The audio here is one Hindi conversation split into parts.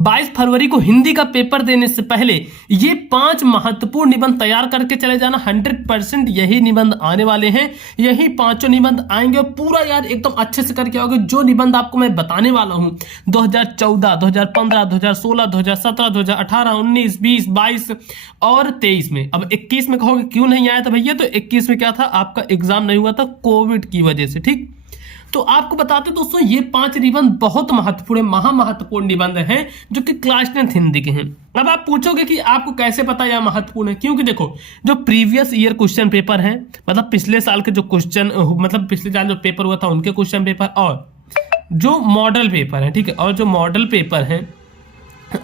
22 फरवरी को हिंदी का पेपर देने से पहले ये 5 महत्वपूर्ण निबंध तैयार करके चले जाना। 100% यही निबंध आने वाले हैं, यही 5 निबंध आएंगे और पूरा यार एकदम अच्छे से करके आओगे। जो निबंध आपको मैं बताने वाला हूं 2014, 2015, 2016, 2017, 2018, 19, 20, 22 और 23 में। अब 21 में कहोगे क्यों नहीं आया था भैया, तो 21 में क्या था, आपका एग्जाम नहीं हुआ था कोविड की वजह से। ठीक, तो आपको बताते दोस्तों ये 5 निबंध बहुत महत्वपूर्ण, महा महत्वपूर्ण निबंध हैं जो कि क्लास 10 हिंदी के हैं। अब आप पूछोगे कि आपको कैसे पता यह महत्वपूर्ण है, क्योंकि देखो जो प्रीवियस ईयर क्वेश्चन पेपर है, मतलब पिछले साल के जो क्वेश्चन, मतलब पिछले साल जो पेपर हुआ था उनके क्वेश्चन पेपर, और जो मॉडल पेपर है, ठीक है, और जो मॉडल पेपर है,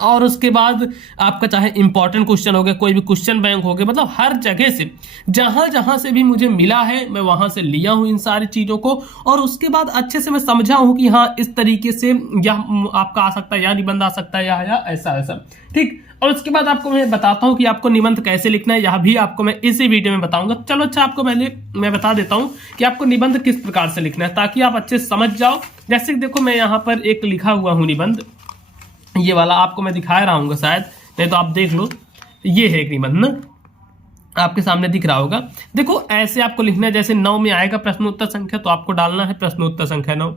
और उसके बाद आपका चाहे इंपॉर्टेंट क्वेश्चन हो गया, कोई भी क्वेश्चन बैंक हो गया, मतलब हर जगह से जहां जहां से भी मुझे मिला है मैं वहां से लिया हूं इन सारी चीजों को, और उसके बाद अच्छे से मैं समझा हूं कि हाँ इस तरीके से यह आपका आ सकता है, या निबंध आ सकता है, या ऐसा ऐसा। ठीक, और उसके बाद आपको मैं बताता हूं कि आपको निबंध कैसे लिखना है, यह भी आपको मैं इसी वीडियो में बताऊंगा। चलो अच्छा, आपको पहले मैं बता देता हूं कि आपको निबंध किस प्रकार से लिखना है ताकि आप अच्छे से समझ जाओ। जैसे देखो मैं यहाँ पर एक लिखा हुआ हूँ निबंध, ये वाला आपको मैं दिखा रहा हूँ शायद, नहीं तो आप देख लो, ये है एक निबंध ना, आपके सामने दिख रहा होगा। देखो ऐसे आपको लिखना है, जैसे 9 में आएगा प्रश्नोत्तर संख्या, तो आपको डालना है प्रश्नोत्तर संख्या 9।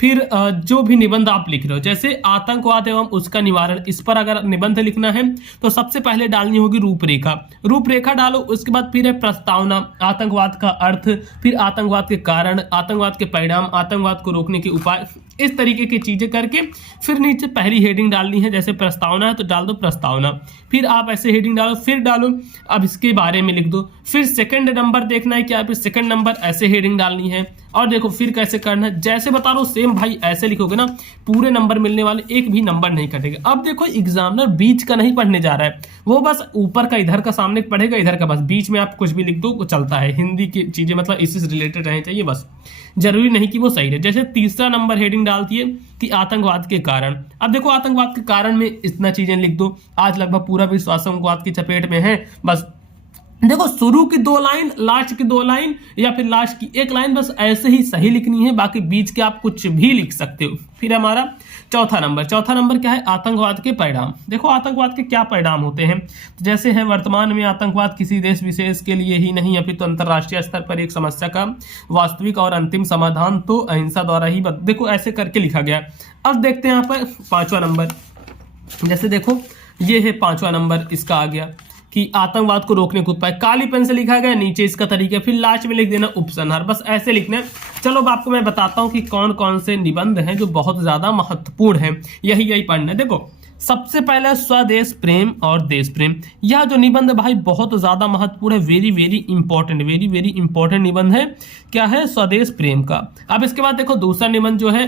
फिर जो भी निबंध आप लिख रहे हो, जैसे आतंकवाद एवं उसका निवारण, इस पर अगर निबंध लिखना है तो सबसे पहले डालनी होगी रूपरेखा। रूपरेखा डालो, उसके बाद फिर है प्रस्तावना, आतंकवाद का अर्थ, फिर आतंकवाद के कारण, आतंकवाद के परिणाम, आतंकवाद को रोकने के उपाय, इस तरीके की चीजें करके फिर नीचे पहली हेडिंग डालनी है। जैसे प्रस्तावना है तो डाल दो प्रस्तावना, फिर आप ऐसे हेडिंग डालो, फिर डालो अब इसके बारे में लिख दो। फिर सेकंड नंबर देखना है क्या, फिर सेकंड नंबर ऐसे हेडिंग डालनी है। और देखो फिर कैसे करना है, जैसे बता रहा हूं सेम भाई, ऐसे लिखोगे ना पूरे नंबर मिलने वाले, एक भी नंबर नहीं कटेगा। अब देखो एग्जामिनर बीच का नहीं पढ़ने जा रहा है, वो बस ऊपर का इधर का सामने पढ़ेगा, इधर का बस, बीच में आप कुछ भी लिख दो चलता है। हिंदी की चीजें मतलब इससे रिलेटेड रहनी चाहिए, बस जरूरी नहीं कि वो सही रहे। जैसे तीसरा नंबर हेडिंग डालती है कि आतंकवाद के कारण। अब देखो आतंकवाद के कारण में इतना चीजें लिख दो, आज लगभग पूरा विश्व आतंकवाद की चपेट में है। बस देखो शुरू की 2 लाइन, लास्ट की 2 लाइन, या फिर लास्ट की 1 लाइन, बस ऐसे ही सही लिखनी है, बाकी बीच के आप कुछ भी लिख सकते हो। फिर हमारा चौथा नंबर क्या है, आतंकवाद के परिणाम। देखो आतंकवाद के क्या परिणाम होते हैं, जैसे है वर्तमान में आतंकवाद किसी देश विशेष के लिए ही नहीं, अपितु अंतरराष्ट्रीय स्तर पर एक समस्या का वास्तविक और अंतिम समाधान तो अहिंसा द्वारा ही देखो ऐसे करके लिखा गया। अब देखते हैं यहाँ पर 5वां नंबर, जैसे देखो ये है 5वां नंबर, इसका आ गया कि आतंकवाद को रोकने के उपाय, काली पेन से लिखा गया, नीचे इसका तरीका, फिर लास्ट में लिख देना उपसंहार, बस ऐसे लिखना है। चलो अब आपको मैं बताता हूं कि कौन कौन से निबंध हैं जो बहुत ज्यादा महत्वपूर्ण हैं, यही पढ़ना है। देखो सबसे पहले स्वदेश प्रेम और देश प्रेम, यह जो निबंध भाई बहुत ज्यादा महत्वपूर्ण है, वेरी वेरी इंपॉर्टेंट निबंध है। क्या है, स्वदेश प्रेम का। अब इसके बाद देखो दूसरा निबंध जो है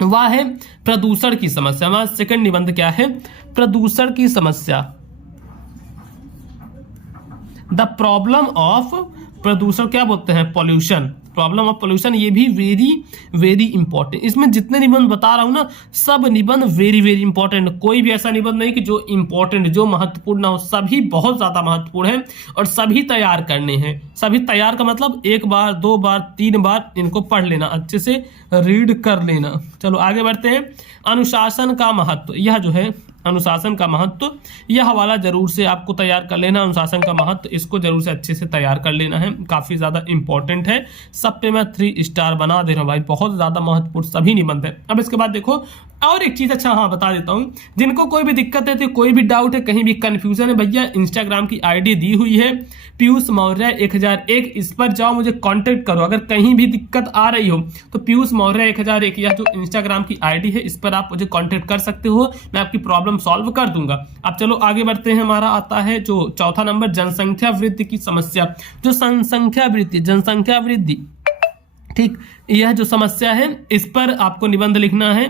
वह है प्रदूषण की समस्या। हमारा सेकंड निबंध क्या है, प्रदूषण की समस्या, द प्रॉब्लम ऑफ प्रदूषण, क्या बोलते हैं, पॉल्यूशन, प्रॉब्लम ऑफ पॉल्यूशन। ये भी वेरी वेरी इंपॉर्टेंट। इसमें जितने निबंध बता रहा हूं ना, सब निबंध वेरी वेरी इंपॉर्टेंट, कोई भी ऐसा निबंध नहीं कि जो इंपॉर्टेंट, जो महत्वपूर्ण ना हो, सभी बहुत ज्यादा महत्वपूर्ण है और सभी तैयार करने हैं। सभी तैयार का मतलब 1 बार 2 बार 3 बार इनको पढ़ लेना, अच्छे से रीड कर लेना। चलो आगे बढ़ते हैं। अनुशासन का महत्व, यह जो है अनुशासन का महत्व, यह वाला जरूर से आपको तैयार कर लेना। अनुशासन का महत्व, इसको जरूर से अच्छे से तैयार कर लेना है, काफी ज्यादा इंपॉर्टेंट है। सब पे मैं 3 स्टार बना दे रहा हूँ भाई, बहुत ज्यादा महत्वपूर्ण सभी निबंध है। अब इसके बाद देखो और एक चीज, अच्छा हाँ बता देता हूँ, जिनको कोई भी दिक्कत है, तो कोई भी डाउट है, कहीं भी कंफ्यूजन है, भैया इंस्टाग्राम की आईडी दी हुई है पीयूष मौर्य 1001, इस पर जाओ, मुझे कांटेक्ट करो। अगर कहीं भी दिक्कत आ रही हो तो पीयूष मौर्य 1001, यह जो इंस्टाग्राम की आईडी है, इस पर आप मुझे कांटेक्ट कर सकते हो, मैं आपकी प्रॉब्लम सॉल्व कर दूंगा। अब चलो आगे बढ़ते हैं। हमारा आता है जो चौथा नंबर, जनसंख्या वृद्धि की समस्या। जो जनसंख्या वृद्धि, ठीक, यह जो समस्या है, इस पर आपको निबंध लिखना है,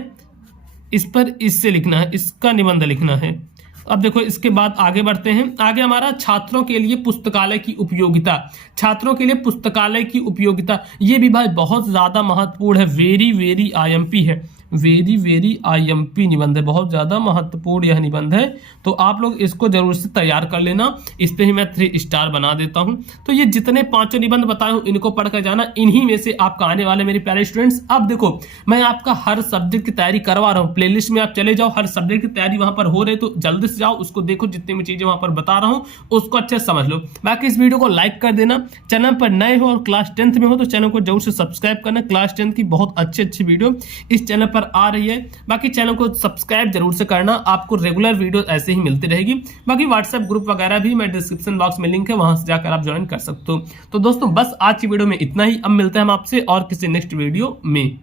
इस पर इससे लिखना है, इसका निबंध लिखना है। अब देखो इसके बाद आगे बढ़ते हैं। आगे हमारा छात्रों के लिए पुस्तकालय की उपयोगिता, छात्रों के लिए पुस्तकालय की उपयोगिता, ये भी भाई बहुत ज्यादा महत्वपूर्ण है, वेरी वेरी आईएमपी है। वेरी वेरी आईएमपी निबंध है, बहुत ज्यादा महत्वपूर्ण यह निबंध है। तो आप लोग इसको जरूर से तैयार कर लेना। इस पे ही मैं 3 स्टार बना देता हूं। तो ये जितने 5 निबंध बताए हूं इनको पढ़ कर जाना, इन्हीं में से आपका आने वाले मेरे प्यारे स्टूडेंट्स। अब देखो मैं आपका हर सब्जेक्ट की तैयारी करवा रहा हूं, प्लेलिस्ट में आप चले जाओ, हर सब्जेक्ट की तैयारी वहां पर हो रही है, तो जल्दी से जाओ उसको देखो, जितनी भी चीजें वहां पर बता रहा हूं उसको अच्छे से समझ लो। बाकी इस वीडियो को लाइक कर देना, चैनल पर नए हो और क्लास 10th में हो तो चैनल को जरूर से सब्सक्राइब करना। क्लास 10th की बहुत अच्छी वीडियो इस चैनल पर आ रही है। बाकी चैनल को सब्सक्राइब जरूर से करना, आपको रेगुलर वीडियो ऐसे ही मिलती रहेगी। बाकी व्हाट्सएप ग्रुप वगैरह भी मैं डिस्क्रिप्शन बॉक्स में लिंक है, वहां से जाकर आप ज्वाइन कर सकते हो। तो दोस्तों बस आज की वीडियो में इतना ही, अब मिलते हैं हम आपसे और किसी नेक्स्ट वीडियो में।